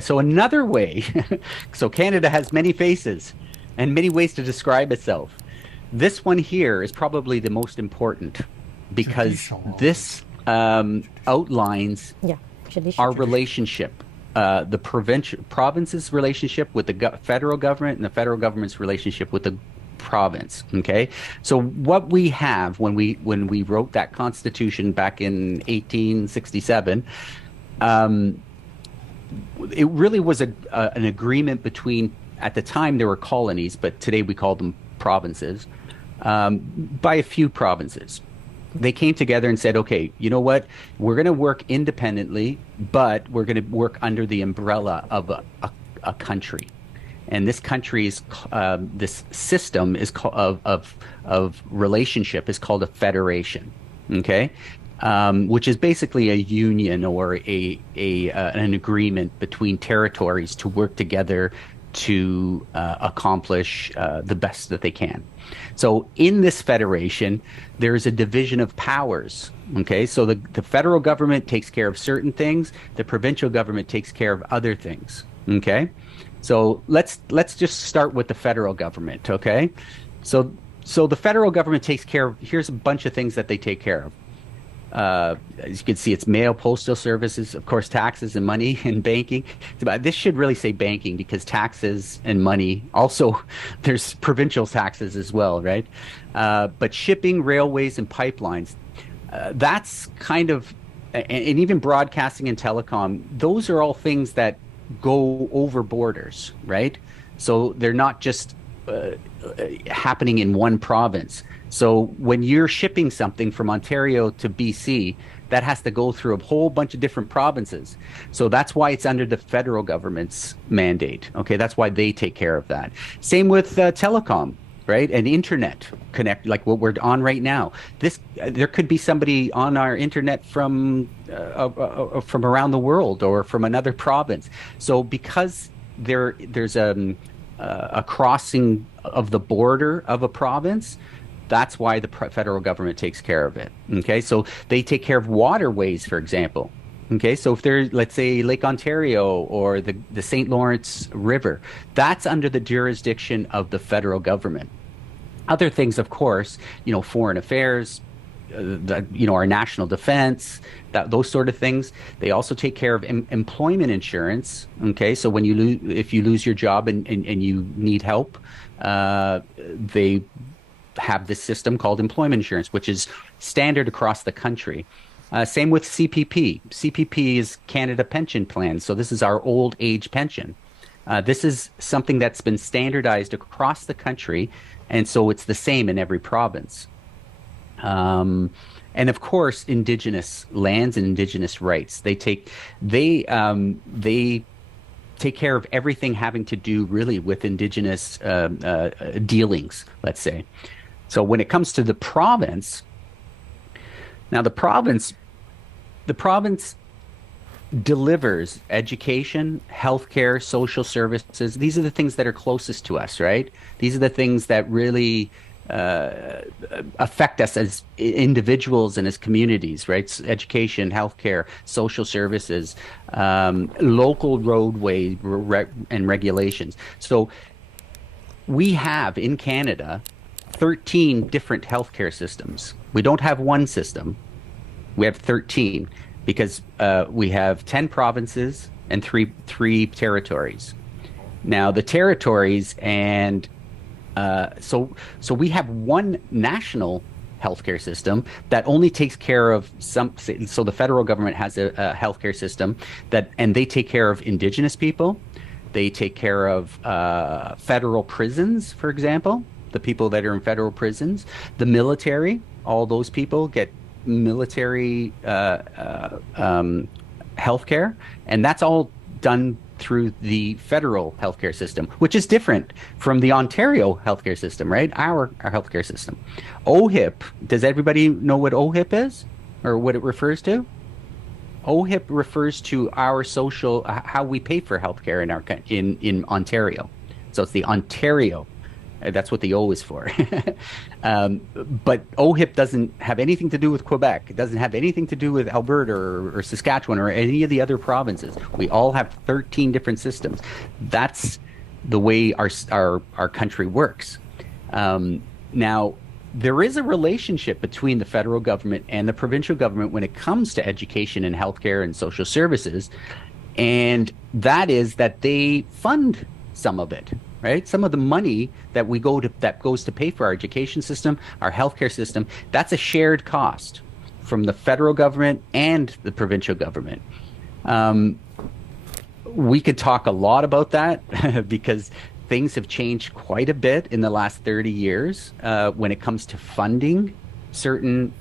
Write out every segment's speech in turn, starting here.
So another way, so Canada has many faces and many ways to describe itself. This one here is probably the most important because this outlines our relationship, the province's relationship with the federal government and the federal government's relationship with the province. Okay, so what we have when we wrote that constitution back in 1867, it really was an agreement between, at the time they were colonies, but today we call them provinces, by a few provinces. They came together and said, okay, you know what? We're going to work independently, but we're going to work under the umbrella of a country. And this country is, this system is of relationship is called a federation. Okay. Which is basically a union or an agreement between territories to work together to accomplish the best that they can. So in this federation, there is a division of powers. Okay, so the federal government takes care of certain things, the provincial government takes care of other things. Okay, so let's just start with the federal government. Okay, so the federal government takes care of, here's a bunch of things that they take care of. As you can see, it's mail, postal services, of course, taxes and money and banking. This should really say banking because taxes and money. Also, there's provincial taxes as well, right? But shipping, railways, and pipelines, that's kind of, and even broadcasting and telecom, those are all things that go over borders, right? So they're not just happening in one province. So when you're shipping something from Ontario to BC, that has to go through a whole bunch of different provinces. So that's why it's under the federal government's mandate. Okay, that's why they take care of that. Same with telecom, right? And internet connect, like what we're on right now. There could be somebody on our internet from around the world or from another province. So because there's a crossing of the border of a province, that's why the federal government takes care of it. Okay, so they take care of waterways, for example. Okay, so if there's, let's say, Lake Ontario or the St. Lawrence River, that's under the jurisdiction of the federal government. Other things, of course, foreign affairs, our national defense, those sort of things. They also take care of employment insurance. Okay, so when if you lose your job and you need help, they have this system called employment insurance, which is standard across the country. Same with CPP. CPP is Canada Pension Plan. So this is our old age pension. This is something that's been standardized across the country, and so it's the same in every province. And of course, Indigenous lands and Indigenous rights. They take care of everything having to do really with Indigenous dealings, let's say. So when it comes to the province, now the province delivers education, healthcare, social services. These are the things that are closest to us, right? These are the things that really affect us as individuals and as communities, right? Education, healthcare, social services, local roadway and regulations. So we have in Canada 13 different healthcare systems. We don't have one system. We have 13 because we have 10 provinces and three territories. Now the territories and so we have one national healthcare system that only takes care of some. So the federal government has a healthcare system and they take care of Indigenous people. They take care of federal prisons, for example. The people that are in federal prisons, the military, all those people get military healthcare, and that's all done through the federal healthcare system, which is different from the Ontario healthcare system, right? Our healthcare system. OHIP, does everybody know what OHIP is or what it refers to? OHIP refers to our how we pay for healthcare in Ontario. So it's the Ontario That's what the O is for. But OHIP doesn't have anything to do with Quebec. It doesn't have anything to do with Alberta or Saskatchewan or any of the other provinces. We all have 13 different systems. That's the way our country works. Now, there is a relationship between the federal government and the provincial government when it comes to education and healthcare and social services, and that is that they fund some of it, right? Some of the money that goes to pay for our education system, our healthcare system, that's a shared cost from the federal government and the provincial government. We could talk a lot about that because things have changed quite a bit in the last 30 years when it comes to funding certain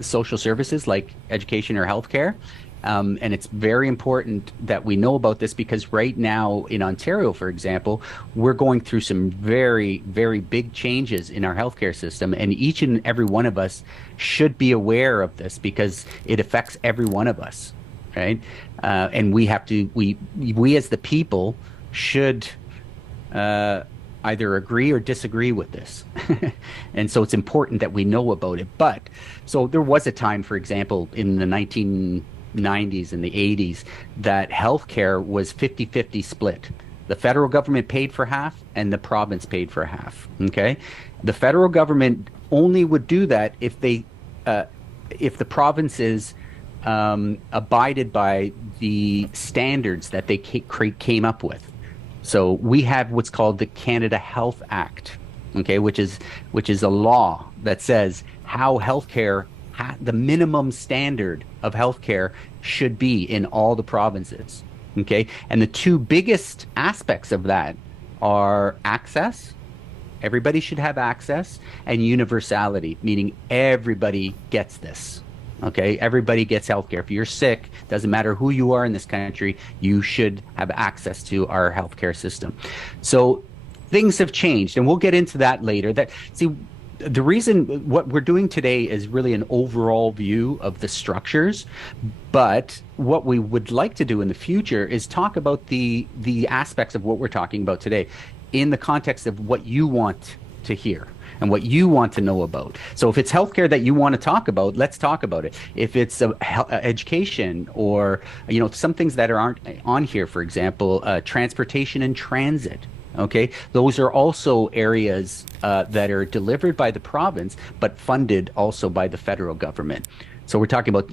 social services like education or healthcare. And it's very important that we know about this because right now in Ontario, for example, we're going through some very, very big changes in our healthcare system. And each and every one of us should be aware of this because it affects every one of us, right? And we as the people should either agree or disagree with this. And so it's important that we know about it. But so there was a time, for example, in the 1990s and the 80s that healthcare was 50-50 split. The federal government paid for half and the province paid for half. Okay. The federal government only would do that if the provinces abided by the standards that they came up with. So we have what's called the Canada Health Act, okay, which is a law that says how healthcare, the minimum standard of healthcare should be in all the provinces, okay? And the two biggest aspects of that are access. Everybody should have access, and universality, meaning everybody gets this. Okay, everybody gets healthcare. If you're sick, doesn't matter who you are in this country, you should have access to our healthcare system. So things have changed, and we'll get into that later. The reason what we're doing today is really an overall view of the structures, but what we would like to do in the future is talk about the aspects of what we're talking about today in the context of what you want to hear and what you want to know about. So if it's healthcare that you want to talk about, let's talk about it. If it's education or, some things that aren't on here, for example, transportation and transit, okay? Those are also areas that are delivered by the province, but funded also by the federal government. So we're talking about,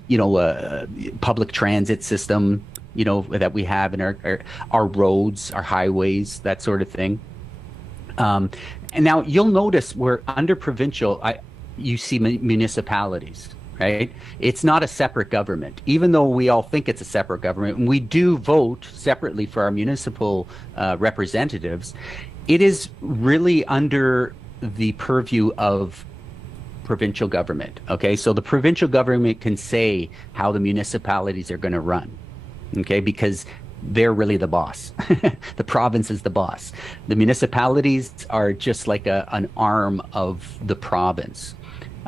public transit system, that we have in our roads, our highways, that sort of thing. And now you'll notice we're under provincial, you see municipalities, right? It's not a separate government, even though we all think it's a separate government. And we do vote separately for our municipal representatives. It is really under the purview of provincial government, okay? So the provincial government can say how the municipalities are going to run, okay? Because they're really the boss. The province is the boss. The municipalities are just like an arm of the province.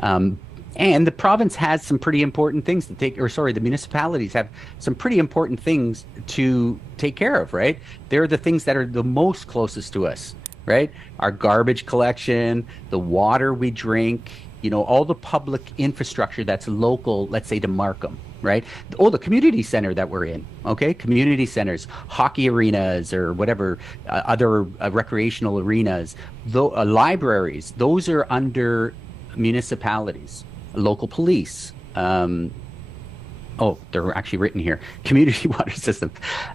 And the province has some pretty important things to the municipalities have some pretty important things to take care of, right? They're the things that are the most closest to us, right? Our garbage collection, the water we drink, all the public infrastructure that's local, let's say to Markham, right? The community center that we're in, okay? Community centers, hockey arenas or whatever, other recreational arenas, libraries, those are under municipalities. Local police, they're actually written here, community water system.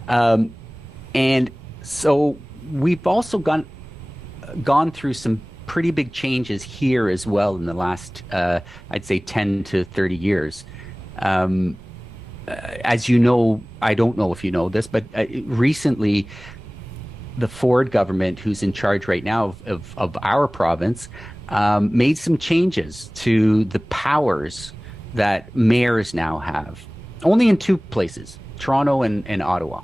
And so we've also gone through some pretty big changes here as well in the last, I'd say 10 to 30 years. As you know, I don't know if you know this, but recently the Ford government, who's in charge right now of our province, made some changes to the powers that mayors now have, only in two places, Toronto and Ottawa.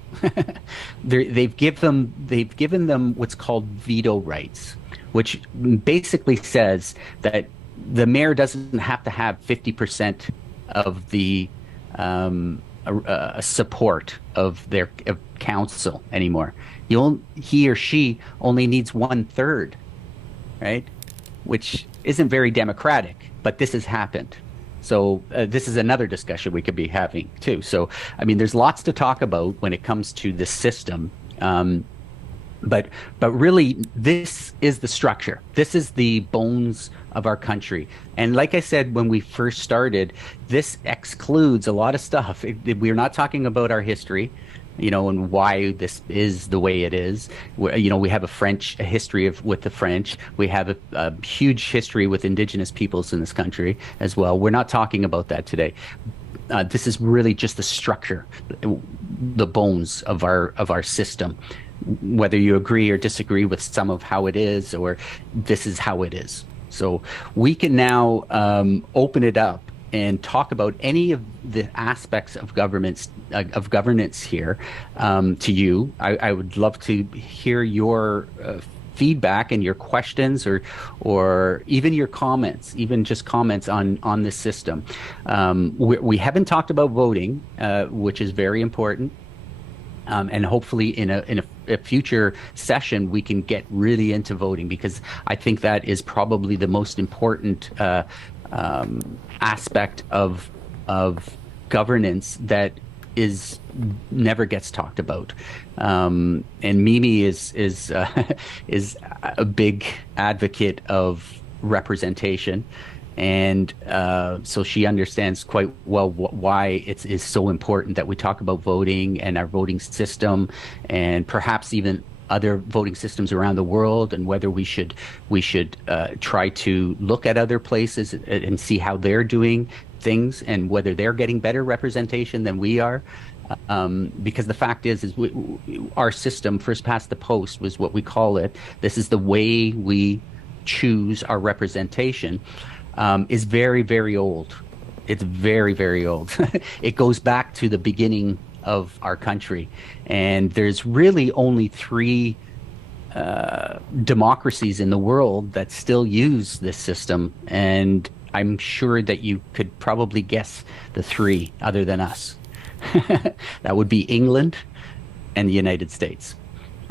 They've given them what's called veto rights, which basically says that the mayor doesn't have to have 50% of the support of their council anymore. He or she only needs 1/3 right? Which isn't very democratic, but this has happened. So this is another discussion we could be having too. So, I mean, there's lots to talk about when it comes to the system. But really, this is the structure. This is the bones of our country. And like I said, when we first started, this excludes a lot of stuff. We're not talking about our history, and why this is the way it is. We have a history with the French. We have a huge history with Indigenous peoples in this country as well. We're not talking about that today. This is really just the structure, the bones of our system. Whether you agree or disagree with some of how it is, or this is how it is. So we can now open it up and talk about any of the aspects of governance here to you. I would love to hear your feedback and your questions, or even your comments, even just comments on this system. We haven't talked about voting, which is very important. And hopefully in a future session, we can get really into voting, because I think that is probably the most important aspect of governance that never gets talked about. And Mimi is a big advocate of representation. And so she understands quite well why it is so important that we talk about voting and our voting system, and perhaps even other voting systems around the world, and whether we should try to look at other places and see how they're doing things, and whether they're getting better representation than we are. Because the fact is our system, first past the post, was what we call it. This is the way we choose our representation. Is very, very old. It's very, very old. It goes back to the beginning of our country. And there's really only 3 democracies in the world that still use this system. And I'm sure that you could probably guess the 3 other than us. That would be England and the United States.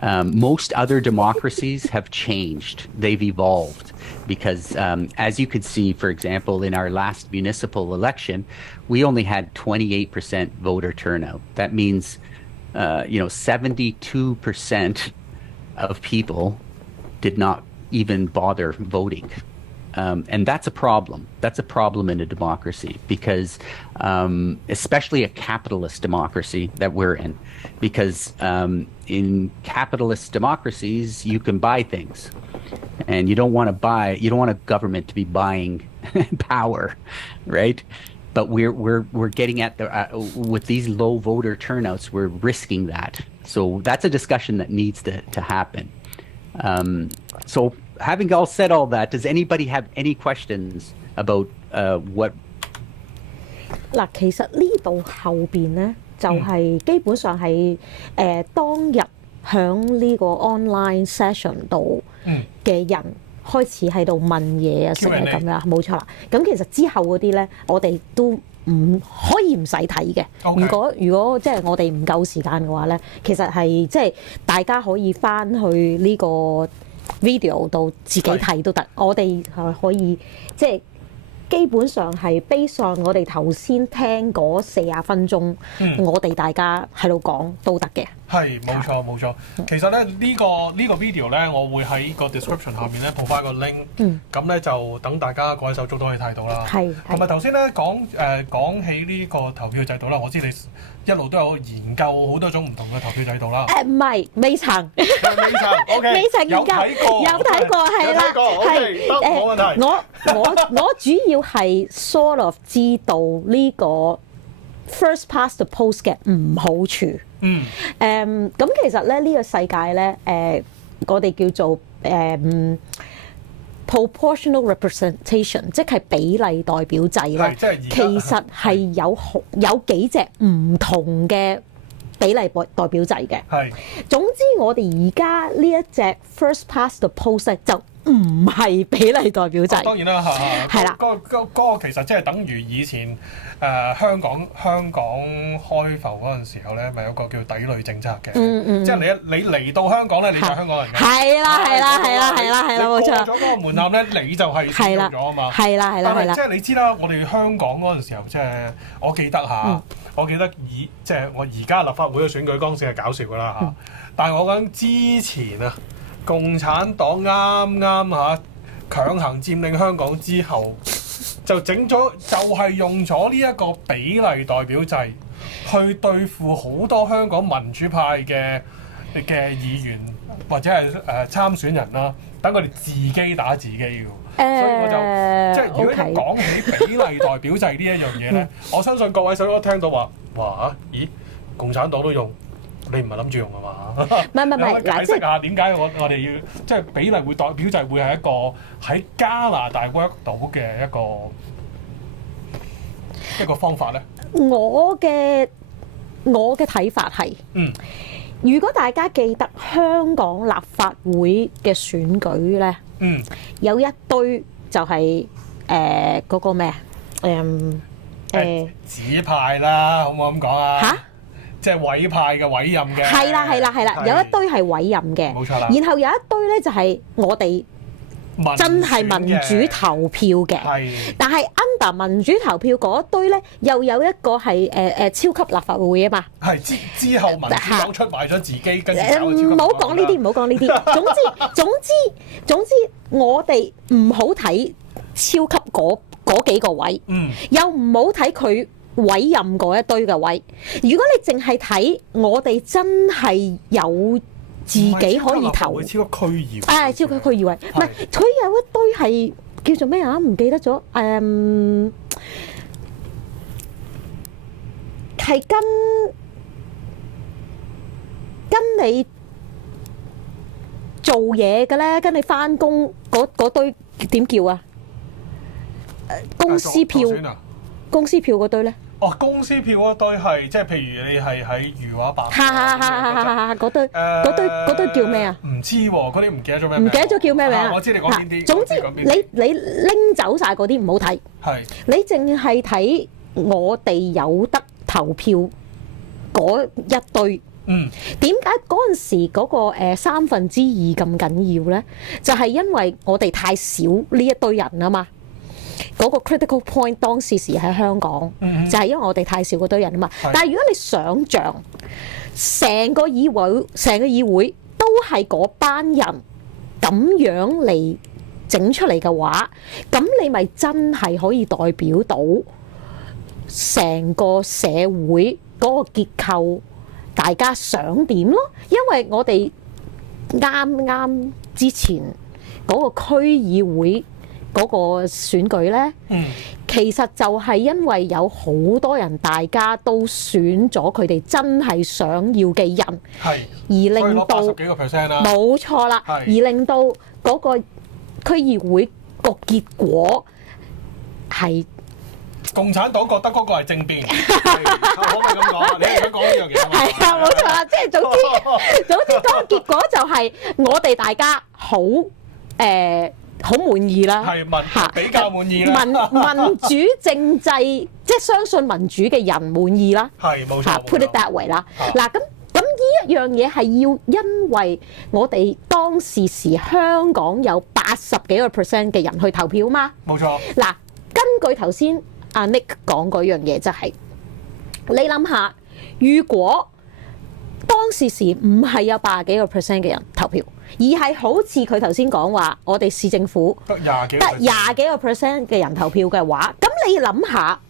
Most other democracies have changed. They've evolved, because as you could see, for example, in our last municipal election, we only had 28% voter turnout. That means, 72% of people did not even bother voting. And that's a problem. That's a problem in a democracy, because especially a capitalist democracy that we're in, because in capitalist democracies, you can buy things, and you don't want a government to be buying power, right? But we're getting at with these low voter turnouts, we're risking that. So that's a discussion that needs to happen. So having said all that, does anybody have any questions about what? 嗱，其實呢度後邊咧，就係基本上係當日響呢個 online session 度嘅人開始喺度問嘢啊，成日咁樣，冇錯啦。咁其實之後嗰啲咧，我哋都唔可以唔使睇嘅。如果即係我哋唔夠時間嘅話咧，其實係即係大家可以翻去呢個 video 度自己睇都得。我哋係可以即係基本上係 based on 我哋頭先聽嗰40分鐘，我哋大家喺度講都得嘅。係，冇錯冇錯。其實咧呢個 video 咧，我會喺個 description 下面咧鋪翻個 link，咁咧就等大家各位手足都可以睇到啦。係。同埋頭先咧講起呢個投票制度啦，我知你一路都有研究好多種唔同嘅投票制度啦。唔係，未曾。未曾 ，OK。未曾研究。有睇過，係啦。係。冇問題。我主要係 sort of 知道呢個 first past the post 嘅唔好處。咁其實咧呢個世界咧我哋叫做proportional representation， 即係比例代表制咧，其實係有幾隻唔同嘅比例代表制嘅。係。總之我哋而家呢一隻 first past the post 咧就唔係比例代表制。當然啦，係啦。嗰個其實即係等於以前香港開埠嗰陣時候咧，咪有個叫抵壘政策嘅。即係你嚟到香港咧，你就係香港人嘅。係啦，冇錯。過咗嗰個門檻咧，你就係選到咗啊嘛。係啦。但係即係你知啦，我哋香港嗰陣時候即係我記得我記得即係我而家立法會嘅選舉嗰陣時係搞笑㗎啦嚇。但係我講之前啊。共產黨啱強行佔領香港之後，就係用咗呢一個比例代表制去對付好多香港民主派嘅議員或者係參選人啦，等佢哋自己打自己嘅。所以我就即係如果一講起比例代表制呢一樣嘢咧，我相信各位細佬聽到話咦，共產黨都用。你唔係諗住用啊嘛？唔係，解釋下點解我哋要即係比例會代表就會係一個喺加拿大 work 到嘅一個方法咧？我嘅睇法係，如果大家記得香港立法會嘅選舉咧，有一堆就係嗰個咩指派啦，好唔好咁講啊？嚇！即係委派嘅委任嘅，係啦，有一堆係委任嘅，冇錯啦。然後有一堆咧就係我哋真係民主投票嘅，但係 under 民主投票嗰一堆咧，又有一個係超級立法會啊嘛。係之後民主黨出賣咗自己，跟住唔好講呢啲，唔好講呢啲。總之，我哋唔好睇超級嗰幾個位，又唔好睇佢委任嗰一堆嘅位。如果你淨係睇我哋真係有自己可以投，超級區議會，超級區議會，唔係佢有一堆係叫做咩啊？唔記得咗，係跟你做嘢嘅咧，跟你返工嗰堆點叫啊？公司票嗰堆咧？哦，公司票嗰堆係即係譬如你係喺如畫白嗰堆叫咩啊？唔知喎，嗰啲唔記得咗咩名？唔記得咗叫咩名啊？我知你講邊啲。總之你拎走晒嗰啲唔好睇，你淨係睇我哋有得投票嗰一堆。點解嗰陣時嗰個2/3咁緊要咧？就係因為我哋太少呢一堆人啊嘛。嗰個 critical point 當時喺香港，就係因為我哋太少嗰堆人啊嘛。但係如果你想像成個議會都係嗰班人咁樣嚟整出嚟嘅話，咁你咪真係可以代表到成個社會嗰個結構，大家想點咯？因為我哋啱之前嗰個區議會嗰個選舉呢，其實就係因為有好多人，大家都選咗佢哋真係想要嘅人，而令到80幾個%啦，冇錯啦，而令到嗰個區議會個結果係共產黨覺得嗰個係政變，可唔可以咁講？你係想講呢樣嘢啊？係啊，冇錯啦，即係總之嗰個結果就係我哋大家好滿意啦，比較滿意啦。民主政制，即係相信民主嘅人滿意啦。係冇錯。Put it that way 啦。嗱咁呢一樣嘢係要因為我哋當時香港有80幾個% 嘅人去投票嘛。冇錯。嗱，根據頭先阿 Nick 講嗰樣嘢，就係你諗下，如果當時唔係有80幾個% 嘅人投票，而係好似佢頭先講話，我哋市政府得廿幾個% 嘅人投票嘅話，咁你諗下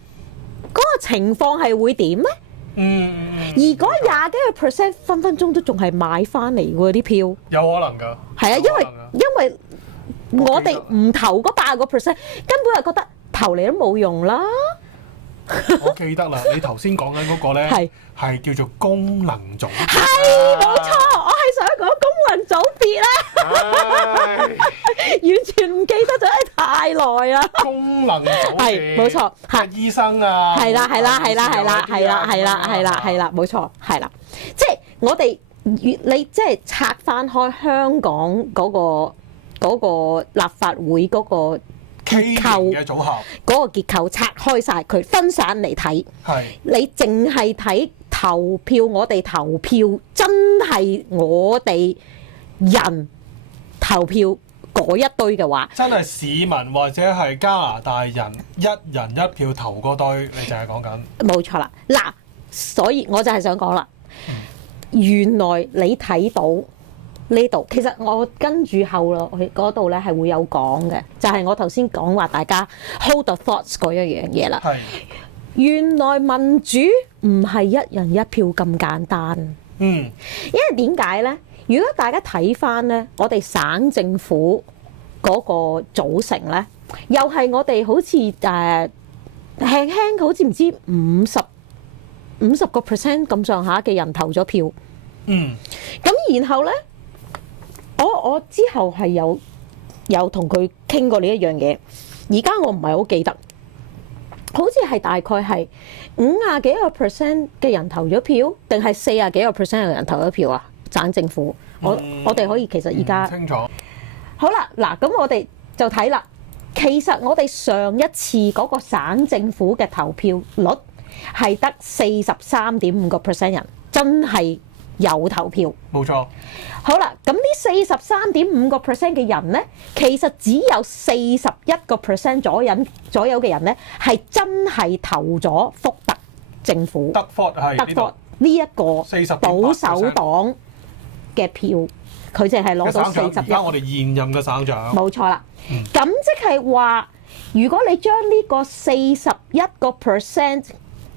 嗰個情況係會點咧？而嗰廿幾個% 分分鐘都仲係買翻嚟喎啲票，有可能㗎。係啊，因為我哋唔投嗰80個%，根本係覺得投嚟都冇用啦。我記得啦，你頭先講緊嗰個咧係叫做功能組別，係冇錯，我係想講功能組別啦，完全唔記得咗，太耐啦。功能組別係冇錯，係醫生啊，係啦，冇錯，係啦，即係我哋你即係拆翻開香港嗰嗰個立法會嗰個結構嘅組合，嗰個結構拆開晒佢，分散嚟睇。係你淨係睇投票，我哋投票真係我哋人投票嗰一堆嘅話，真係市民或者係加拿大人一人一票投嗰堆，你就係講緊冇錯啦。嗱，所以我就係想講啦，原來你睇到呢度，其實我跟住後落去嗰度咧係會有講嘅，就係我頭先講話大家 hold the thoughts 嗰一樣嘢啦。係原來民主唔係一人一票咁簡單。因為點解咧？如果大家睇翻咧，我哋省政府嗰個組成咧，又係我哋好似輕輕好似唔知50% 咁上下嘅人投咗票。咁然後咧，我之後係有同佢傾過呢一樣嘢，而家我唔係好記得，好似係大概係50幾個% 嘅人投咗票，定係40幾個% 嘅人投咗票啊？省政府，我哋可以其實而家清楚。好啦，嗱咁我哋就睇啦。其實我哋上一次嗰個省政府嘅投票率係得43.5% 人真係有投票。冇錯。好啦，咁呢43.5% 嘅人呢，其實只有41% 左右嘅人呢，係真係投咗福特政府。德福係呢一個保守黨嘅票，佢淨係攞到41%。而家我哋現任嘅省長。冇錯啦。咁即係話，如果你將呢個41%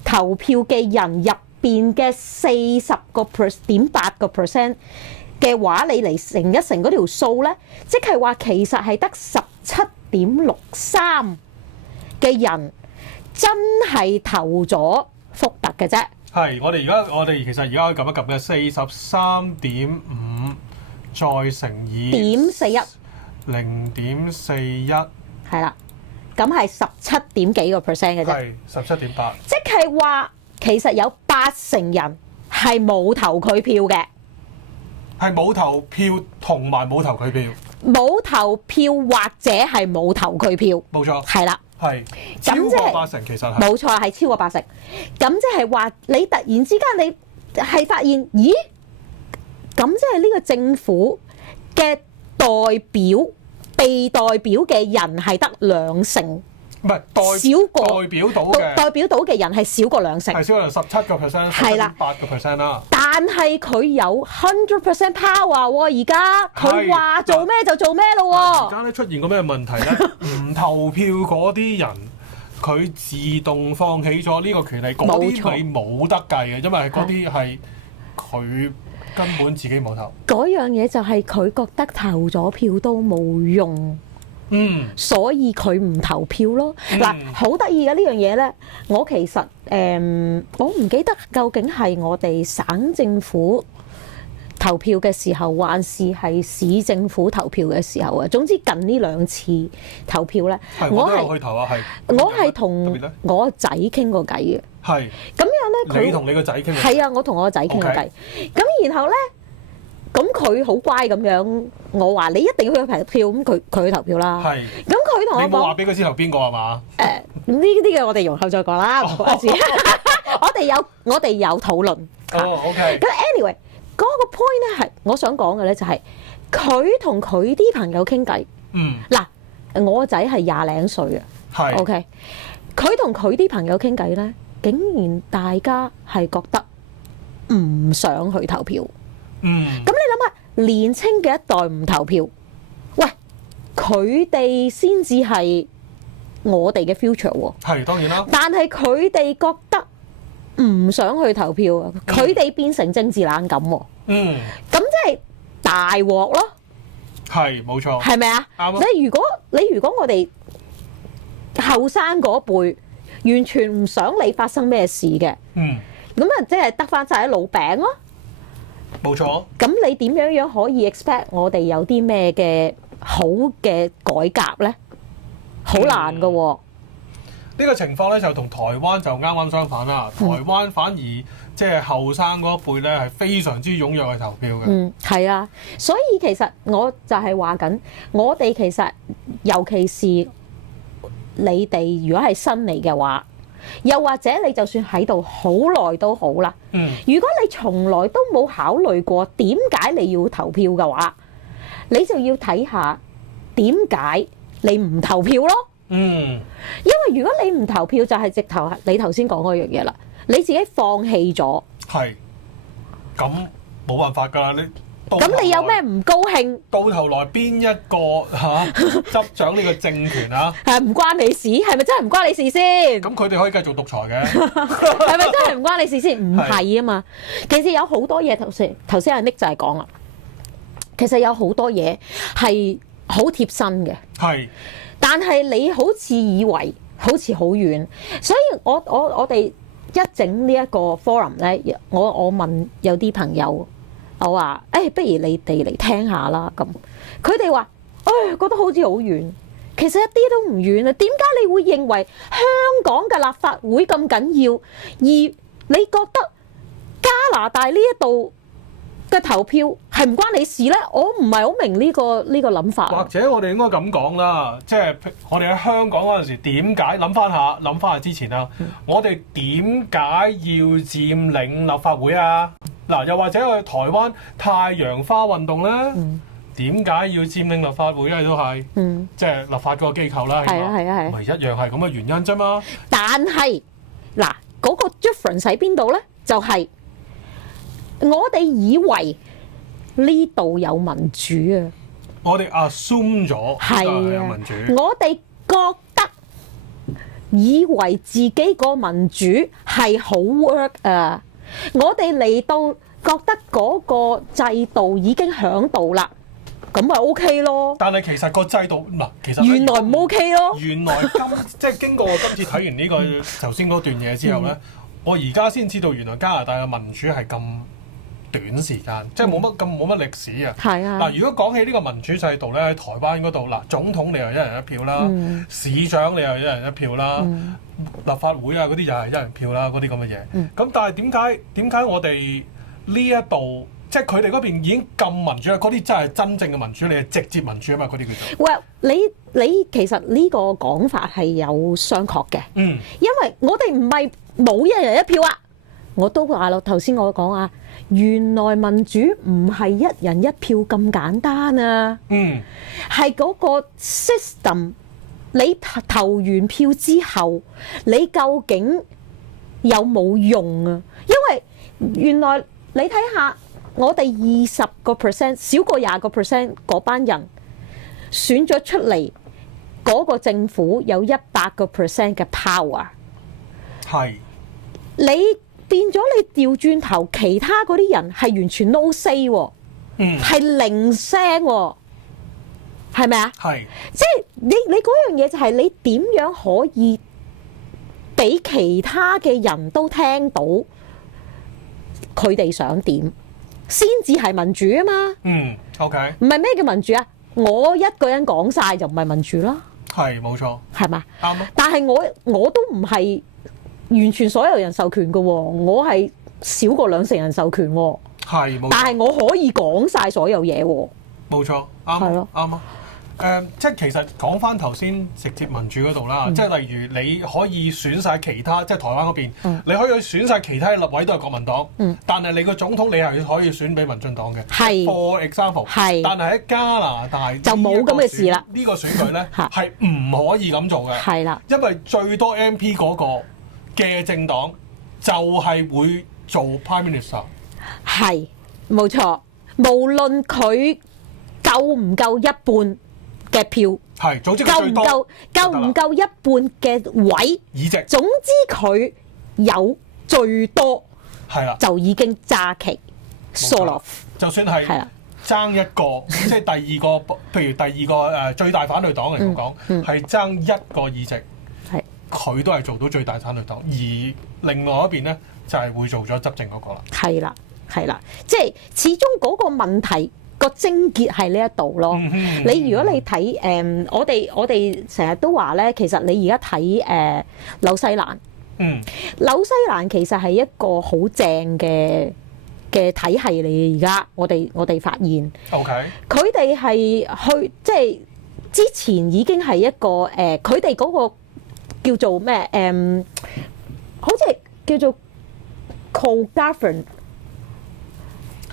投票嘅人入邊嘅40.8% 嘅話，你嚟乘一乘嗰條數呢，即係話其實係得17.63嘅人真係投咗福特嘅啫。係，我哋其實而家可以撳一撳嘅43.5再乘以0.41， 0.41係啦，咁係17點幾個 percent 嘅啫。係17.8，即係話其實有80%人係冇投佢票嘅，係冇投票同埋冇投佢票，冇投票或者係冇投佢票。冇錯，係啦。係超過80%，其實係冇錯，係超過80%。咁即係話你突然之間你係發現，咦？咁即係呢個政府嘅被代表嘅人係得2成，唔係少過代表到嘅代表到嘅人係少過2成，係少過17%，係啦，8% 啦。但係佢有100% power 喎，而家佢話做咩就做咩咯喎。而家咧出現個咩問題咧？唔投票嗰啲人，佢自動放棄咗呢個權利，嗰啲你冇得計嘅，因為嗰啲係佢根本自己冇投。嗰樣嘢就係佢覺得投咗票都冇用。所以佢唔投票咯。嗱，好得意嘅呢樣嘢呢，我其實我唔記得究竟係我哋省政府投票嘅時候，還是係市政府投票嘅時候啊。總之近呢2次投票呢，我都有去投啊，係。我係同我仔傾過偈嘅。係。咁樣呢，你同你個仔傾？係啊，我同我個仔傾過偈。咁然後呢。咁佢好乖咁樣，我話你一定要去投票，咁佢去投票啦。係。咁佢同我講，你冇話俾佢知投邊個係嘛？呢啲嘅我哋容後再講啦，唔關事。我哋有討論。OK。咁 anyway，嗰個 point 咧係我想講嘅咧，就係佢同佢啲朋友傾偈。嗱，我個仔係20零歲啊。係。OK。佢同佢啲朋友傾偈咧，竟然大家係覺得唔想去投票。咁你諗下，年青嘅一代唔投票，喂，佢哋先至係我哋嘅 future 喎。係，當然啦。但係佢哋覺得唔想去投票啊，佢哋變成政治冷感喎。咁即係大鑊咯。係，冇錯。係咪啊？啱啊。你如果我哋後生嗰輩完全唔想你發生咩事嘅，咁啊，即係得翻晒啲老餅咯。冇錯。咁你點樣可以 expect 我哋有啲咩嘅好嘅改革咧？好難噶喎。個情況咧就同台灣就啱啱相反啦。台灣反而即係後生嗰一輩咧係非常之踴躍去投票嘅。係啊，所以其實我就係話緊，我哋其實尤其是你哋如果係新嚟嘅話，又或者你就算喺度好耐都好啦。如果你從來都冇考慮過點解你要投票嘅話，你就要睇下點解你唔投票咯。因為如果你唔投票，就係直頭你頭先講嗰樣嘢啦，你自己放棄咗。係，咁冇辦法㗎啦，咁你有咩唔高興？到頭來邊一個執掌呢個政權啊？係唔關你事，係咪真係唔關你事先？咁佢哋可以繼續獨裁嘅，係咪真係唔關你事先？唔係啊嘛，其實有好多嘢頭先阿 Nick 就係講啦，其實有好多嘢係好貼身嘅，係，但係你好似以為好似好遠，所以我哋一整呢一個 forum 咧，我問有啲朋友。我話不如你哋嚟聽下啦。咁佢哋話覺得好似好遠，其實一啲都唔遠啊。點解你會認為香港嘅立法會咁緊要，而你覺得加拿大呢一度嘅投票係唔關你事呢？我唔係好明呢個諗法。或者我哋應該咁講啦，即係我哋喺香港嗰陣時點解諗翻下之前啦，我哋點解要佔領立法會啊？嗱，又或者去台灣太陽花運動咧，點解要佔領立法會啊？都係，即係立法個機構啦，係啊，咪一樣係咁嘅原因啫嘛。但係嗱，嗰個 difference 喺邊度咧？就係我哋以為呢度有民主啊，我哋 assume 咗係有民主，我哋覺得以為自己個民主係好 work 啊。我哋嚟到覺得嗰個制度已經響度啦，咁咪 OK 咯。但係其實個制度嗱，其實原來唔 OK 咯。原來即係經過我今次睇完呢個頭先嗰段嘢之後咧，我而家先知道原來加拿大嘅民主係咁短時間，即係冇乜歷史啊。係啊。嗱，如果講起呢個民主制度咧，喺台灣嗰度嗱，總統你又一人一票啦，市長你又一人一票啦。立法會啊嗰啲又係一人票啦，嗰啲咁嘅嘢。咁但係點解我哋呢一度即係佢哋嗰邊已經咁民主啦？嗰啲真係真正嘅民主，你係直接民主啊嘛？嗰啲叫做。Well， 你其實呢個講法係有商榷嘅。因為我哋唔係冇一人一票啊。我都話咯，頭先我講啊，原來民主唔係一人一票咁簡單啊。係嗰個 system。你投完票之後，你究竟有冇用啊？因為原來你睇下，我哋20%少過20%嗰班人選咗出嚟，嗰個政府有100% 嘅 power。係你變咗你調轉頭，其他嗰啲人係完全 no say 喎，係零聲喎。係咪啊？係，即係你嗰樣嘢就係你點樣可以俾其他嘅人都聽到佢哋想點，先至係民主啊嘛。OK。唔係咩叫民主啊？我一個人講晒就唔係民主啦。係，冇錯。係嘛？啱啊。但係我都唔係完全所有人授權嘅喎，我係少過2成人授權喎。係，冇錯。但係我可以講晒所有嘢喎。冇錯，啱。係咯，啱啊。即係其實講翻頭先直接民主嗰度啦，即係例如你可以選晒其他，即係台灣嗰邊，你可以選晒其他立委都係國民黨，但係你個總統你係可以選俾民進黨嘅。係 For example， 但係喺加拿大就冇咁嘅事啦。呢個選舉咧係唔可以咁做嘅。係啦，因為最多 MP 嗰個嘅政黨就係會做 Prime Minister。係，冇錯，無論佢夠唔夠一半嘅票係，總之夠唔夠一半嘅位議席，總之佢有最多係啦，就已經揸旗 sort of。就算係爭一個，即係第二個，譬如第二個最大反對黨嚟講，係爭一個議席，係佢都係做到最大反對黨，而另外一邊咧就係會做咗執政嗰個啦。係啦，即係始終嗰個問題。個症結係呢一度咯。你如果你睇我哋成日都話咧，其實你而家睇紐西蘭，紐西蘭其實係一個好正嘅體系嚟嘅。而家我哋發現佢哋係去即係之前已經係一個佢哋嗰個叫做咩好似係叫做 co-govern，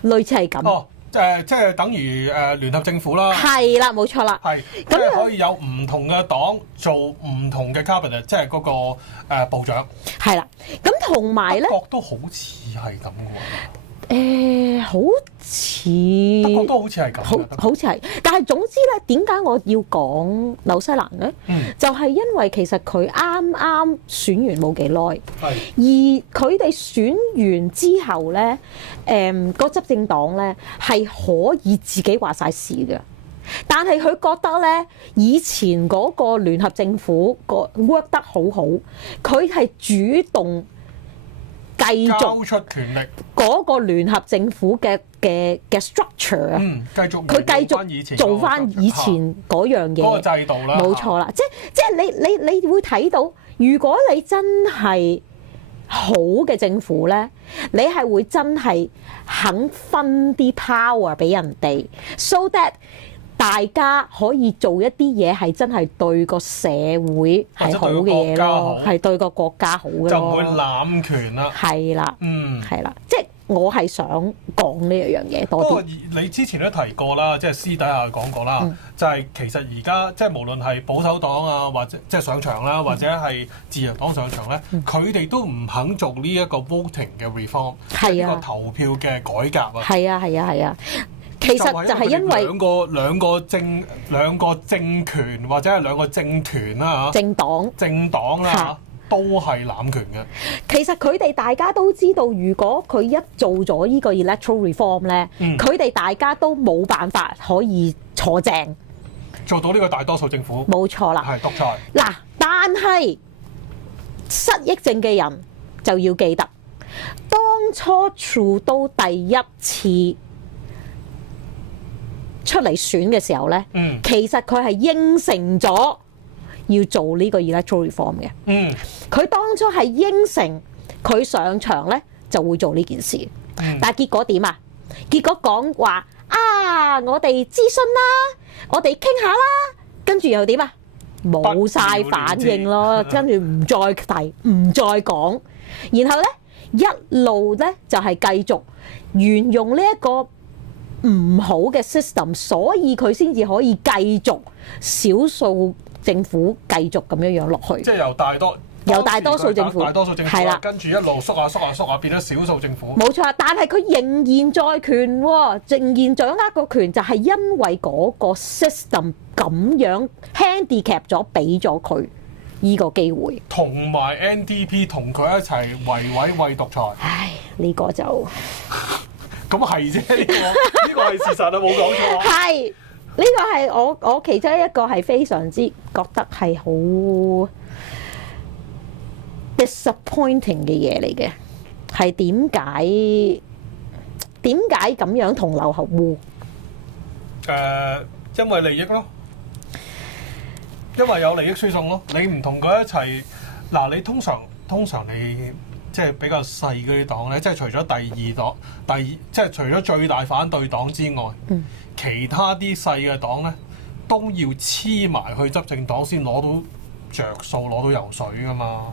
類似係咁。即係等於聯合政府啦。係啦，冇錯啦。係咁可以有唔同嘅黨做唔同嘅 cabinet， 即係嗰個部長。係啦，咁同埋咧，德國都好似係咁嘅喎。好似德國都好似係咁，好似係。但係總之咧，點解我要講紐西蘭咧？就係因為其實佢啱啱選完冇幾耐，而佢哋選完之後咧，個執政黨咧係可以自己話晒事嘅。但係佢覺得咧，以前嗰個聯合政府個 work 得好好，佢係主動繼續交出權力嗰個聯合政府嘅 structure 啊，佢繼續做翻以前嗰樣嘢，嗰個制度啦，冇錯啦。即係你會睇到，如果你真係好嘅政府咧，你係會真係肯分啲 power 俾人哋 ，so that 大家可以做一啲嘢係真係對個社會係好嘅嘢咯，係對個國家好嘅咯，就唔會濫權啦。係啦，係啦，即係我係想講呢一樣嘢多啲。不過你之前都提過啦，即係私底下講過啦，就係其實而家即係無論係保守黨啊，或者即係上場啦，或者係自由黨上場咧，佢哋都唔肯做呢一個 voting 嘅 reform， 呢個投票嘅改革啊。係啊，係啊，係啊。其實就係因為兩個政權或者係兩個政團啦嚇，政黨啦都係濫權嘅。其實佢哋大家都知道，如果佢一做咗呢個 electoral reform 咧，佢哋大家都冇辦法可以坐正，做到呢個大多數政府。冇錯啦，係獨裁。嗱，但係失憶症嘅人就要記得，當初 Trudeau 第一次出嚟選嘅時候咧，其實佢係應承咗要做呢個 electoral reform 嘅。佢當初係應承佢上場咧就會做呢件事，但係結果點啊？結果講話啊，我哋諮詢啦，我哋傾下啦，跟住又點啊？冇晒反應咯，跟住唔再提，唔再講，然後咧一路咧就係繼續沿用呢一個唔好嘅 system， 所以佢先至可以繼續少數政府繼續咁樣落去。即係由大多數政府係啦，跟住一路縮下變咗少數政府。冇錯，但係佢仍然在權喎，仍然掌握個權，就係因為嗰個 system 咁樣 handicap 咗，俾咗佢依個機會。同埋 NDP 同佢一齊為獨裁。唉，呢個就〜咁係啫，呢個係事實啊，冇講錯。係呢個係我其中一個係非常之覺得係好 disappointing 嘅嘢嚟嘅，係點解咁樣同流合污？因為利益咯，因為有利益輸送咯。你唔同佢一齊，嗱，你通常你。即係比較細嗰啲黨咧，即係除咗第二黨、即係除咗最大反對黨之外，其他啲細嘅黨咧都要黐埋去執政黨先攞到着數，攞到油水噶嘛。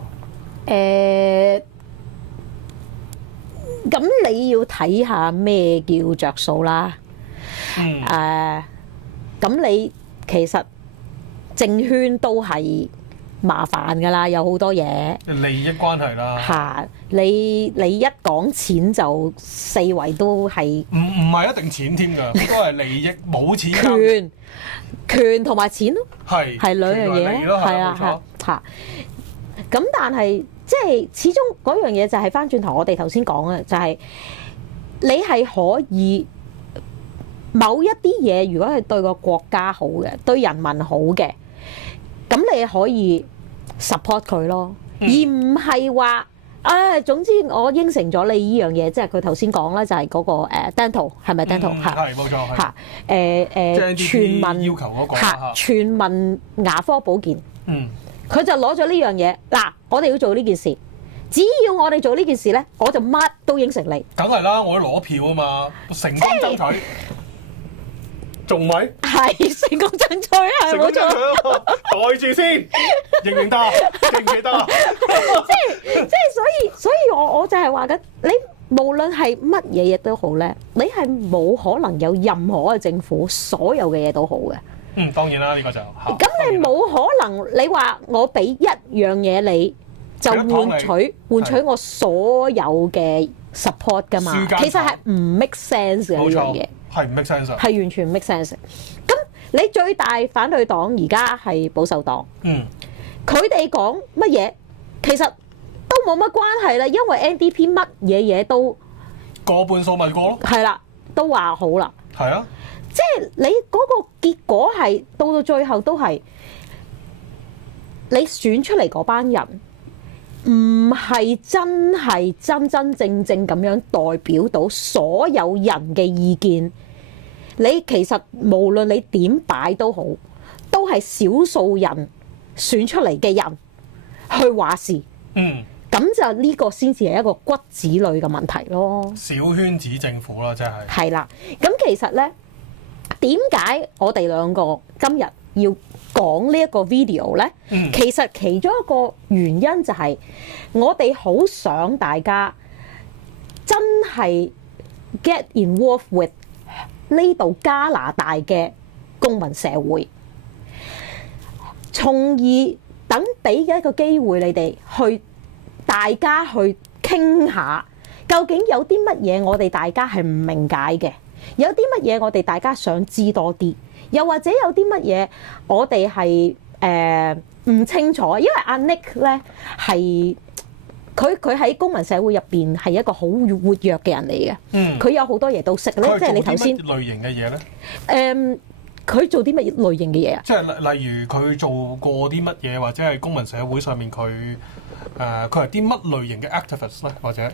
咁你要睇下咩叫着數啦。咁你其實政圈都係麻煩㗎啦，有好多嘢利益關係啦。嚇，你一講錢就四圍都係唔係一定錢添㗎，都係利益，冇錢權同埋錢咯，係兩樣嘢，係啊嚇。咁但係即係始終嗰樣嘢就係返轉頭，我哋頭先講嘅就係你係可以某一啲嘢，如果係對個國家好嘅，對人民好嘅。咁你可以 support 佢咯，而唔係話總之我應承咗你依樣嘢，即係佢頭先講啦，就係嗰個dental 係咪 dental 嚇？係冇錯嚇全民要求嗰個嚇全民牙科保健。嗯，佢就攞咗呢樣嘢嗱，我哋要做呢件事，只要我哋做呢件事咧，我就乜都應承你。梗係啦，我都攞票啊嘛，成功爭取。仲咪係成功爭取係冇錯，袋住先，認唔認得啊？記唔記得啊？所以我就係話緊，你無論係乜嘢嘢都好咧，你係冇可能有任何嘅政府所有嘅嘢都好嘅。當然啦，呢個就咁你冇可能，你話我俾一樣嘢你就換取我所有嘅 support 㗎嘛？其實係唔 make sense 嘅呢樣嘢。係唔 make sense，係完全唔 make sense。咁你最大反對黨而家係保守黨，佢哋講乜嘢其實都冇乜關係啦，因為 NDP 乜嘢嘢都過半數咪過咯，係啦，都話好啦，係啊，即係你嗰個結果係到最後都係你選出嚟嗰班人唔係真係真真正正咁樣代表到所有人嘅意見。你其實無論你點擺都好，都係少數人選出嚟嘅人去話事。咁就呢個先至係一個骨子裏嘅問題咯。小圈子政府啦，真係。係啦，咁其實呢，點解我哋兩個今日要講呢一個 video 呢？其實其中一個原因就係我哋好想大家真係 get involved with 呢度加拿大嘅公民社會，從而等俾一個機會你哋去大家去傾下，究竟有啲乜嘢我哋大家係唔明解嘅，有啲乜嘢我哋大家想知多啲，又或者有啲乜嘢我哋係唔清楚，因為阿 Nick 咧係佢喺公民社會入邊係一個好活躍嘅人嚟嘅，佢有好多嘢都識咧，即係你頭先類型嘅嘢咧，佢做啲乜類型嘅嘢啊？即係例如佢做過啲乜嘢，或者係公民社會上面佢係啲乜類型嘅 activist 咧，或者